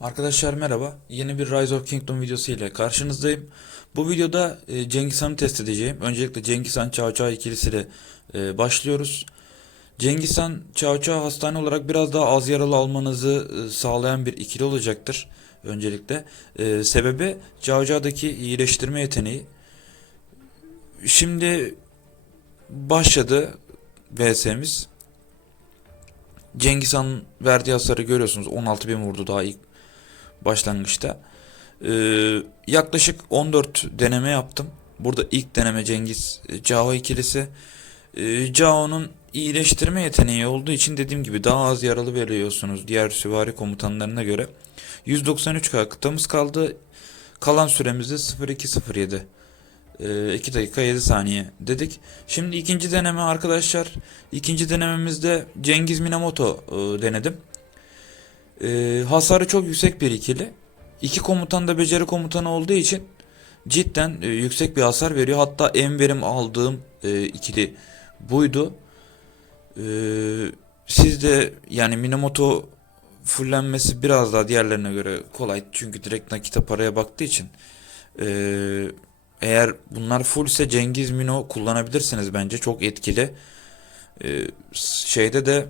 Arkadaşlar merhaba. Yeni bir Rise of Kingdom videosu ile karşınızdayım. Bu videoda e, Cengiz Han'ı test edeceğim. Öncelikle Cengiz Han Çağ Çağ ikilisiyle e, başlıyoruz. Cengiz Han Çağ Çağ hastane olarak biraz daha az yaralı almanızı e, sağlayan bir ikili olacaktır. Öncelikle. Sebebi Çağ Çağ'daki iyileştirme yeteneği. Şimdi başladı VS'miz. Cengiz Han'ın verdiği hasarı görüyorsunuz. 16.000 vurdu daha ilk başlangıçta. Ee, yaklaşık 14 deneme yaptım. Burada ilk deneme Cengiz e, Cao ikilisi. Ee, Cao'nun iyileştirme yeteneği olduğu için dediğim gibi daha az yaralı veriyorsunuz diğer süvari komutanlarına göre. 193K kıtamız kaldı. Kalan süremiz de 0207. Ee, 2 dakika 7 saniye dedik. Şimdi ikinci deneme arkadaşlar. İkinci denememizde Cengiz Minamoto e, denedim. Ee, hasarı çok yüksek bir ikili. İki komutan da beceri komutanı olduğu için cidden e, yüksek bir hasar veriyor. Hatta en verim aldığım e, ikili buydu. Ee, siz de yani Minamoto fullenmesi biraz daha diğerlerine göre kolay. Çünkü direkt nakite paraya baktığı için. Ee, eğer bunlar full ise Cengiz Mino kullanabilirsiniz bence. Çok etkili. Ee, şeyde de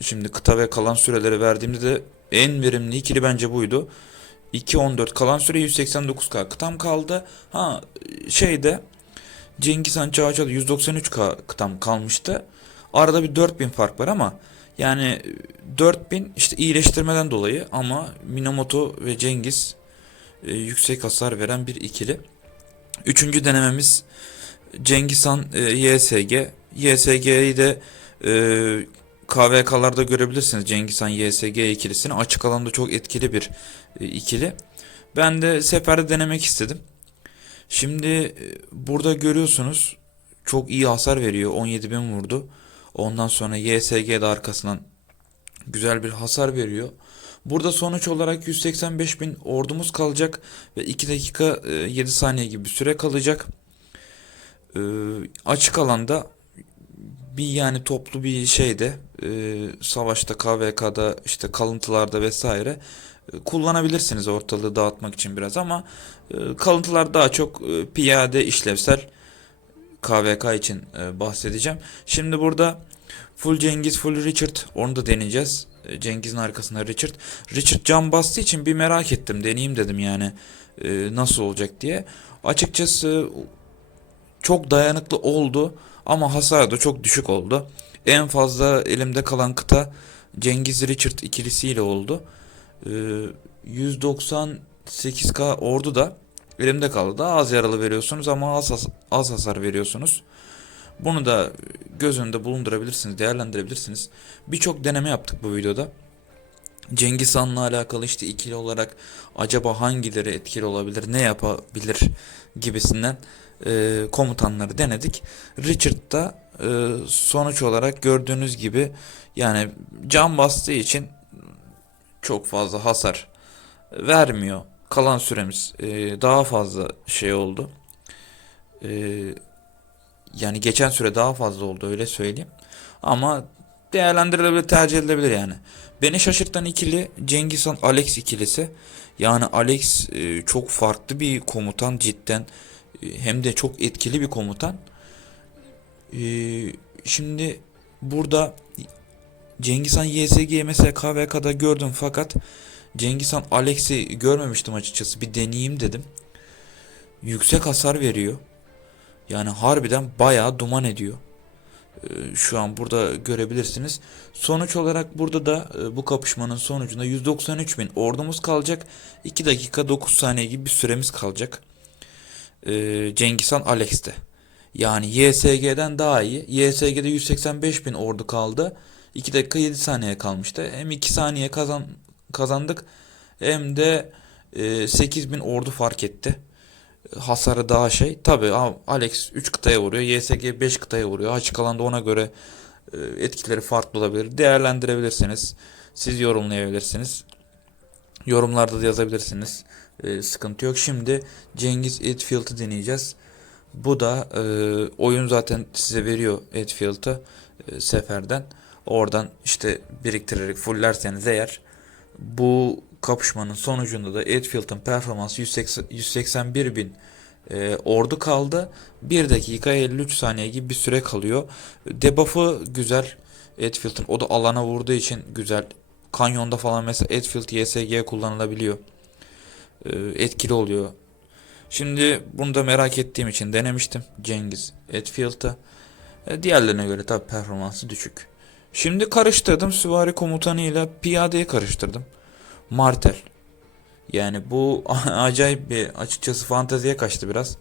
şimdi kıta ve kalan süreleri verdiğimde de en verimli ikili bence buydu. 2.14 kalan süre 189k kıtam kaldı. Ha şeyde Cengiz Han Çağçalı 193k kıtam kalmıştı. Arada bir 4000 fark var ama yani 4000 işte iyileştirmeden dolayı ama Minamoto ve Cengiz e, yüksek hasar veren bir ikili. Üçüncü denememiz Cengiz Han e, YSG. YSG'yi de e, KVK'larda görebilirsiniz Cengiz Han YSG ikilisini. Açık alanda çok etkili bir e, ikili. Ben de seferde denemek istedim. Şimdi e, burada görüyorsunuz çok iyi hasar veriyor. 17.000 vurdu. Ondan sonra YSG de arkasından güzel bir hasar veriyor. Burada sonuç olarak 185 bin ordumuz kalacak ve 2 dakika e, 7 saniye gibi süre kalacak. E, açık alanda bir yani toplu bir şeyde e, savaşta KVK'da işte kalıntılarda vesaire e, kullanabilirsiniz ortalığı dağıtmak için biraz ama e, kalıntılar daha çok e, piyade işlevsel KVK için e, bahsedeceğim. Şimdi burada full Cengiz full Richard onu da deneyeceğiz. E, Cengiz'in arkasında Richard. Richard can bastığı için bir merak ettim deneyeyim dedim yani e, nasıl olacak diye. Açıkçası çok dayanıklı oldu ama hasar da çok düşük oldu. En fazla elimde kalan kıta Cengiz Richard ikilisiyle oldu. Ee, 198k ordu da elimde kaldı. Daha az yaralı veriyorsunuz ama az, az hasar veriyorsunuz. Bunu da göz önünde bulundurabilirsiniz, değerlendirebilirsiniz. Birçok deneme yaptık bu videoda. Cengiz Han'la alakalı işte ikili olarak acaba hangileri etkili olabilir, ne yapabilir gibisinden e, komutanları denedik. Richard da e, sonuç olarak gördüğünüz gibi yani can bastığı için çok fazla hasar vermiyor. Kalan süremiz e, daha fazla şey oldu. E, yani geçen süre daha fazla oldu öyle söyleyeyim. Ama değerlendirilebilir, tercih edilebilir yani. Beni şaşırtan ikili Cengiz Han Alex ikilisi. Yani Alex e, çok farklı bir komutan cidden. E, hem de çok etkili bir komutan. E, şimdi burada Cengiz Han YSG'yi mesela KVK'da gördüm fakat Cengiz Han Alex'i görmemiştim açıkçası. Bir deneyeyim dedim. Yüksek hasar veriyor. Yani harbiden bayağı duman ediyor. Ee, Şu an burada görebilirsiniz. Sonuç olarak burada da e, bu kapışmanın sonucunda 193 bin ordumuz kalacak. 2 dakika 9 saniye gibi bir süremiz kalacak. Ee, Cengiz Han Alex'te. Yani YSG'den daha iyi. YSG'de 185 bin ordu kaldı. 2 dakika 7 saniye kalmıştı. Hem 2 saniye kazan kazandık hem de e, 8 bin ordu fark etti hasarı daha şey. Tabi Alex 3 kıtaya vuruyor. YSG 5 kıtaya vuruyor. Açık alanda ona göre e, etkileri farklı olabilir. Değerlendirebilirsiniz. Siz yorumlayabilirsiniz. Yorumlarda da yazabilirsiniz. E, sıkıntı yok. Şimdi Cengiz Edfield'ı deneyeceğiz. Bu da e, oyun zaten size veriyor Edfield'ı e, seferden. Oradan işte biriktirerek fullerseniz eğer bu kapışmanın sonucunda da Edfield'ın performansı 180, 181 bin e, ordu kaldı. 1 dakika 53 saniye gibi bir süre kalıyor. Debuff'ı güzel Edfield'ın. O da alana vurduğu için güzel. Kanyonda falan mesela Edfield YSG kullanılabiliyor. E, etkili oluyor. Şimdi bunu da merak ettiğim için denemiştim. Cengiz Edfield'ı. E, diğerlerine göre tabi performansı düşük. Şimdi karıştırdım süvari komutanıyla piyadeyi karıştırdım. Martel. Yani bu acayip bir açıkçası fanteziye kaçtı biraz.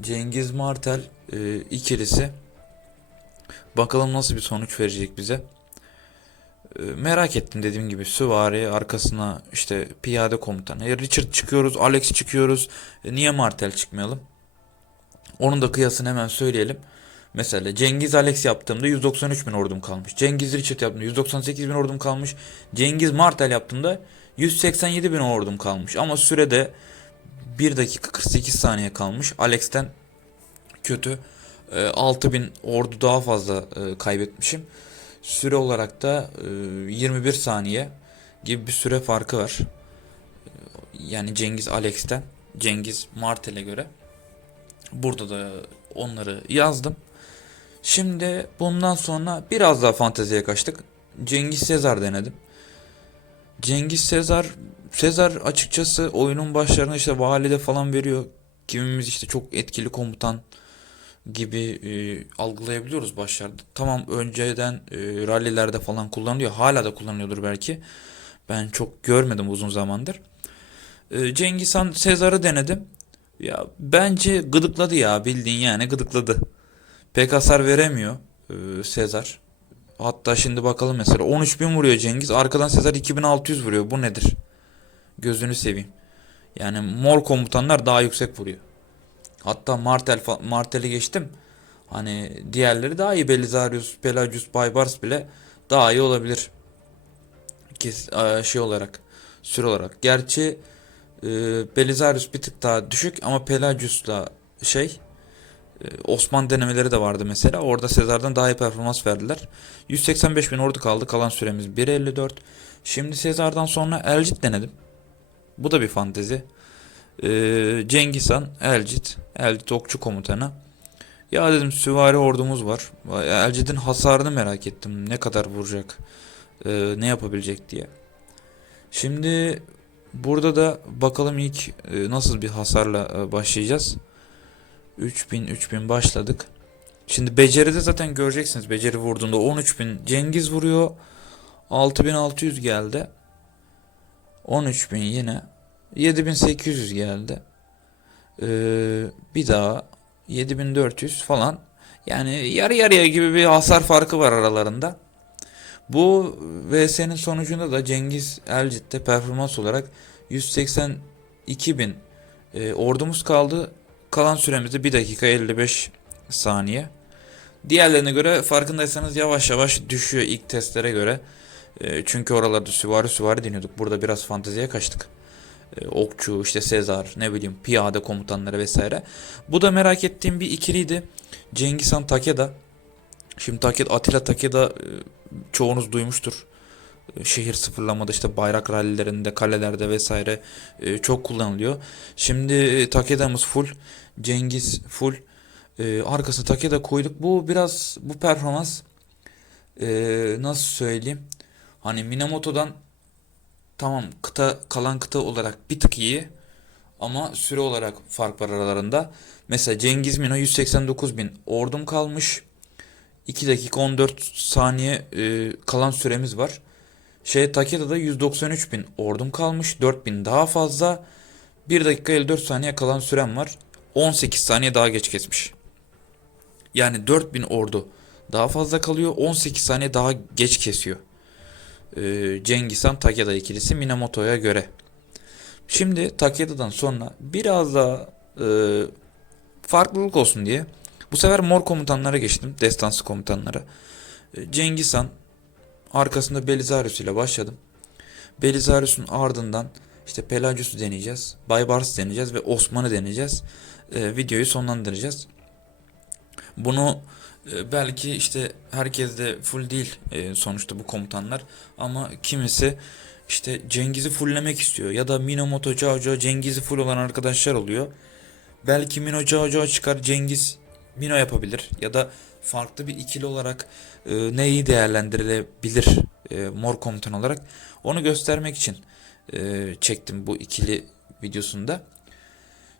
Cengiz Martel e, ikilisi. Bakalım nasıl bir sonuç verecek bize. E, merak ettim dediğim gibi süvari arkasına işte piyade komutanı. E, Richard çıkıyoruz, Alex çıkıyoruz. E, niye Martel çıkmayalım? Onun da kıyasını hemen söyleyelim. Mesela Cengiz Alex yaptığımda 193 bin ordum kalmış. Cengiz Richard yaptığımda 198 bin ordum kalmış. Cengiz Martel yaptığımda 187 bin ordum kalmış. Ama sürede 1 dakika 48 saniye kalmış. Alex'ten kötü. E, 6 bin ordu daha fazla e, kaybetmişim. Süre olarak da e, 21 saniye gibi bir süre farkı var. E, Yani Cengiz Alex'ten Cengiz Martel'e göre. Burada da onları yazdım. Şimdi bundan sonra biraz daha fanteziye kaçtık. Cengiz Sezar denedim. Cengiz Sezar Sezar açıkçası oyunun başlarına işte valide falan veriyor. Kimimiz işte çok etkili komutan gibi e, algılayabiliyoruz başlarda. Tamam önceden e, rallilerde falan kullanılıyor. Hala da kullanılıyordur belki. Ben çok görmedim uzun zamandır. E, Cengiz Han Sezar'ı denedim. Ya bence gıdıkladı ya bildiğin yani gıdıkladı. Pek hasar veremiyor e, Sezar. Hatta şimdi bakalım mesela 13.000 vuruyor Cengiz. Arkadan Sezar 2600 vuruyor. Bu nedir? Gözünü seveyim. Yani mor komutanlar daha yüksek vuruyor. Hatta Martel Martel'i geçtim. Hani diğerleri daha iyi. Belisarius, Pelagius, Baybars bile daha iyi olabilir. Kes, e, şey olarak, süre olarak. Gerçi e, Belisarius bir tık daha düşük ama Pelagius'la şey Osman denemeleri de vardı mesela. Orada Sezar'dan daha iyi performans verdiler. 185 bin ordu kaldı. Kalan süremiz 1.54. Şimdi Sezar'dan sonra Elcit denedim. Bu da bir fantezi. Ee, Cengiz Han, Elcit. Elcit okçu komutanı. Ya dedim süvari ordumuz var. Elcit'in hasarını merak ettim. Ne kadar vuracak, e, ne yapabilecek diye. Şimdi burada da bakalım ilk e, nasıl bir hasarla e, başlayacağız. 3000 3000 başladık. Şimdi beceride zaten göreceksiniz. Beceri vurduğunda 13000 Cengiz vuruyor. 6600 geldi. 13000 yine. 7800 geldi. Ee, bir daha 7400 falan. Yani yarı yarıya gibi bir hasar farkı var aralarında. Bu VS'nin sonucunda da Cengiz Elcit'te performans olarak 182 bin e, ordumuz kaldı. Kalan süremiz de 1 dakika 55 saniye. Diğerlerine göre farkındaysanız yavaş yavaş düşüyor ilk testlere göre. E, çünkü oralarda süvari süvari deniyorduk. Burada biraz fanteziye kaçtık. E, okçu, işte Sezar, ne bileyim piyade komutanları vesaire. Bu da merak ettiğim bir ikiliydi. Cengiz Han Takeda. Şimdi Takeda, Atilla Takeda e, çoğunuz duymuştur. Şehir sıfırlamada işte bayrak rallilerinde, kalelerde vesaire e, çok kullanılıyor. Şimdi e, Takeda'mız full. Cengiz full. E, arkasına Takeda koyduk. Bu biraz bu performans e, nasıl söyleyeyim? Hani Minamoto'dan tamam kıta kalan kıta olarak bir tık iyi ama süre olarak fark var aralarında. Mesela Cengiz Mino 189 bin ordum kalmış. 2 dakika 14 saniye e, kalan süremiz var. Şey Takeda'da 193 bin ordum kalmış. 4 bin daha fazla. 1 dakika 54 saniye kalan sürem var. 18 saniye daha geç kesmiş. Yani 4000 ordu daha fazla kalıyor. 18 saniye daha geç kesiyor. Ee, Cengiz Han Takeda ikilisi Minamoto'ya göre. Şimdi Takeda'dan sonra biraz daha e, farklılık olsun diye bu sefer mor komutanlara geçtim. Destansı komutanlara. E, Cengiz Han arkasında Belisarius ile başladım. Belisarius'un ardından işte Pelagius'u deneyeceğiz. Baybars deneyeceğiz ve Osman'ı deneyeceğiz. E, videoyu sonlandıracağız. Bunu e, belki işte herkes de full değil e, sonuçta bu komutanlar ama kimisi işte Cengiz'i fulllemek istiyor ya da Minamoto Jojo Cengiz'i full olan arkadaşlar oluyor. Belki Mino Jojo çıkar Cengiz Mino yapabilir ya da farklı bir ikili olarak e, neyi değerlendirilebilir e, mor komutan olarak onu göstermek için e, çektim bu ikili videosunda.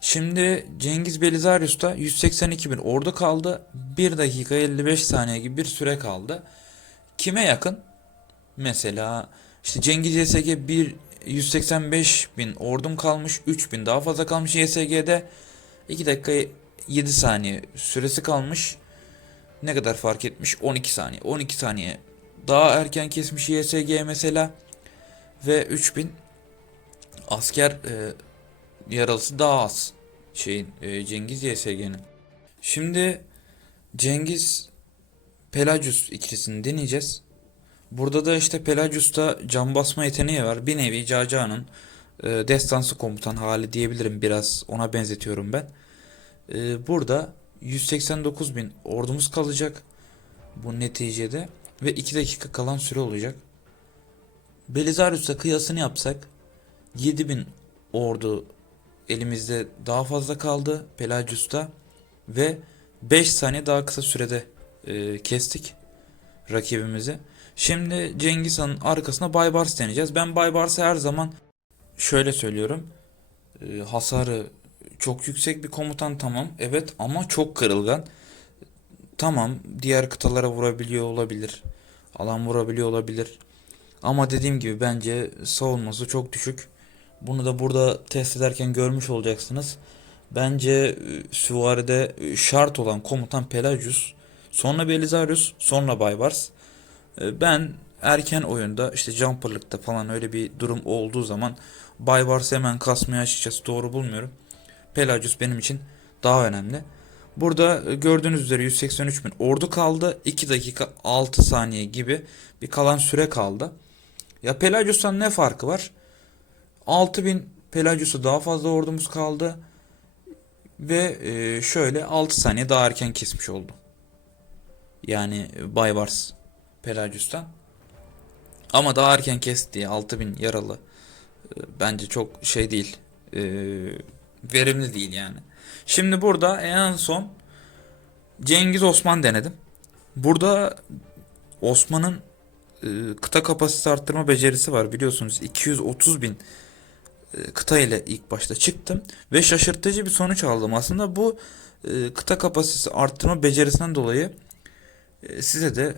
Şimdi Cengiz Belizarius'ta 182 bin ordu kaldı. 1 dakika 55 saniye gibi bir süre kaldı. Kime yakın? Mesela işte Cengiz YSG 1 185 bin ordum kalmış. 3 bin daha fazla kalmış YSG'de. 2 dakika 7 saniye süresi kalmış. Ne kadar fark etmiş? 12 saniye. 12 saniye daha erken kesmiş YSG mesela. Ve 3000 asker e, yaralısı daha az şeyin e, Cengiz YSG'nin. Şimdi Cengiz Pelagius ikilisini deneyeceğiz. Burada da işte Pelagius'ta can basma yeteneği var. Bir nevi Caca'nın e, destansı komutan hali diyebilirim. Biraz ona benzetiyorum ben. E, burada 189 bin ordumuz kalacak. Bu neticede. Ve 2 dakika kalan süre olacak. Belisarius'a kıyasını yapsak 7000 ordu elimizde daha fazla kaldı Pelagius'ta ve 5 saniye daha kısa sürede e, kestik rakibimizi. Şimdi Cengiz Han'ın arkasına Baybars deneyeceğiz. Ben Baybars'ı her zaman şöyle söylüyorum. E, hasarı çok yüksek bir komutan tamam. Evet ama çok kırılgan. Tamam diğer kıtalara vurabiliyor olabilir. Alan vurabiliyor olabilir. Ama dediğim gibi bence savunması çok düşük. Bunu da burada test ederken görmüş olacaksınız. Bence e, süvaride e, şart olan komutan Pelagius, sonra Belisarius, sonra Baybars. E, Ben erken oyunda işte jumperlıkta falan öyle bir durum olduğu zaman Baybars'ı hemen kasmayı açıkçası doğru bulmuyorum. Pelagius benim için daha önemli. Burada e, gördüğünüz üzere 183 bin ordu kaldı. 2 dakika 6 saniye gibi bir kalan süre kaldı. Ya Pelagius'tan ne farkı var? 6000 Pelagius'a daha fazla ordumuz kaldı. Ve e, şöyle 6 saniye daha erken kesmiş oldu. Yani e, Baybars Pelagius'tan. Ama daha erken kesti 6000 yaralı. Bence çok şey değil. E, verimli değil yani. Şimdi burada en son Cengiz Osman denedim. Burada Osman'ın e, kıta kapasite arttırma becerisi var biliyorsunuz 230 bin e, kıta ile ilk başta çıktım ve şaşırtıcı bir sonuç aldım. Aslında bu e, kıta kapasitesi arttırma becerisinden dolayı size de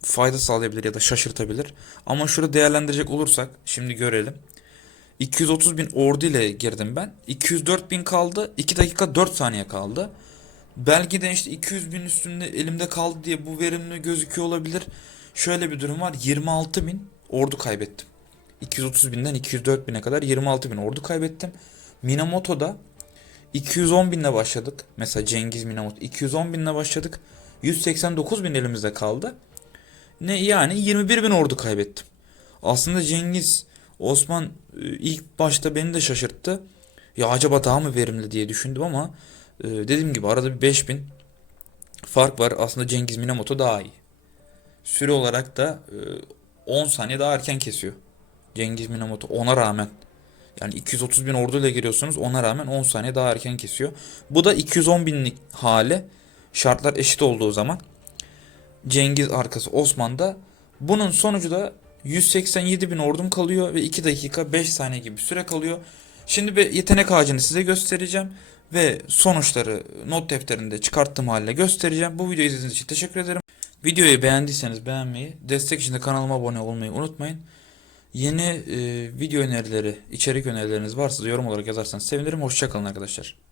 fayda sağlayabilir ya da şaşırtabilir. Ama şurada değerlendirecek olursak şimdi görelim. 230 bin ordu ile girdim ben. 204 bin kaldı. 2 dakika 4 saniye kaldı. Belki de işte 200 bin üstünde elimde kaldı diye bu verimli gözüküyor olabilir. Şöyle bir durum var. 26 bin ordu kaybettim. 230 binden 204 bine kadar 26 bin ordu kaybettim. Minamoto'da 210 binle başladık. Mesela Cengiz Minamoto 210 binle başladık. 189 bin elimizde kaldı. Ne yani 21 bin ordu kaybettim. Aslında Cengiz Osman e, ilk başta beni de şaşırttı. Ya acaba daha mı verimli diye düşündüm ama e, dediğim gibi arada bir 5000 fark var. Aslında Cengiz Minamoto daha iyi. Süre olarak da e, 10 saniye daha erken kesiyor. Cengiz Minamoto ona rağmen. Yani 230 bin orduyla giriyorsunuz ona rağmen 10 saniye daha erken kesiyor. Bu da 210 binlik hali. Şartlar eşit olduğu zaman. Cengiz arkası Osman'da. Bunun sonucu da 187 bin ordum kalıyor ve 2 dakika 5 saniye gibi süre kalıyor. Şimdi bir yetenek ağacını size göstereceğim ve sonuçları not defterinde çıkarttığım halde göstereceğim. Bu videoyu izlediğiniz için teşekkür ederim. Videoyu beğendiyseniz beğenmeyi, destek için de kanalıma abone olmayı unutmayın. Yeni e, video önerileri, içerik önerileriniz varsa yorum olarak yazarsanız sevinirim. Hoşçakalın arkadaşlar.